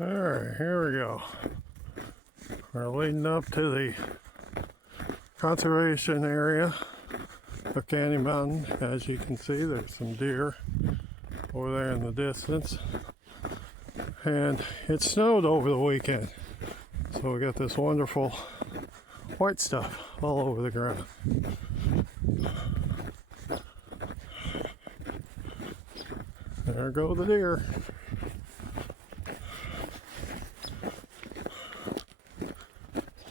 Alright, here we go. We're leading up to the conservation area of Candy Mountain. As you can see, there's some deer over there in the distance. And it snowed over the weekend. So we got this wonderful white stuff all over the ground. There go the deer.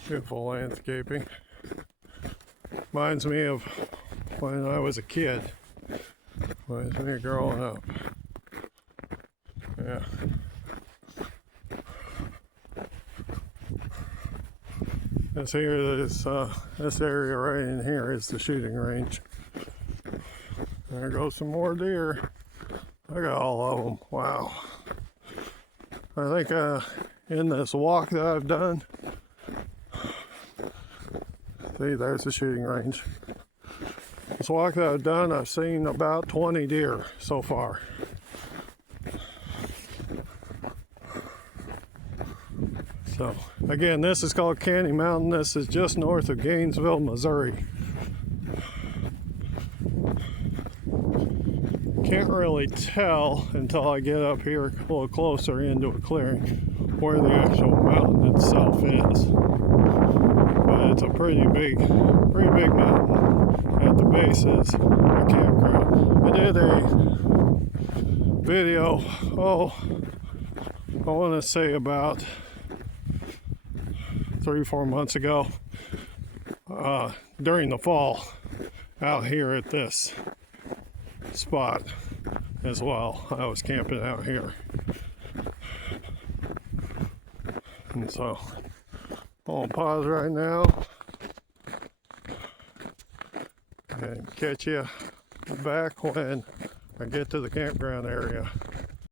Beautiful landscaping. Reminds me of when I was a kid. Reminds me of growing up. Yeah. This area right in here is the shooting range. There goes some more deer. Look at all of them. Wow. I think in this walk that I've done, see, there's the shooting range. This walk that I've done, I've seen about 20 deer so far. So, again, this is called Candy Mountain. This is just north of Gainesville, Missouri. Can't really tell until I get up here a little closer into a clearing where the actual mountain itself is. But it's a pretty big mountain. At the base is a campground. I did a video, I want to say about 3-4 months ago, during the fall, out here at this spot as well. I was camping out here. And so I'm gonna pause right now and catch you back when I get to the campground area.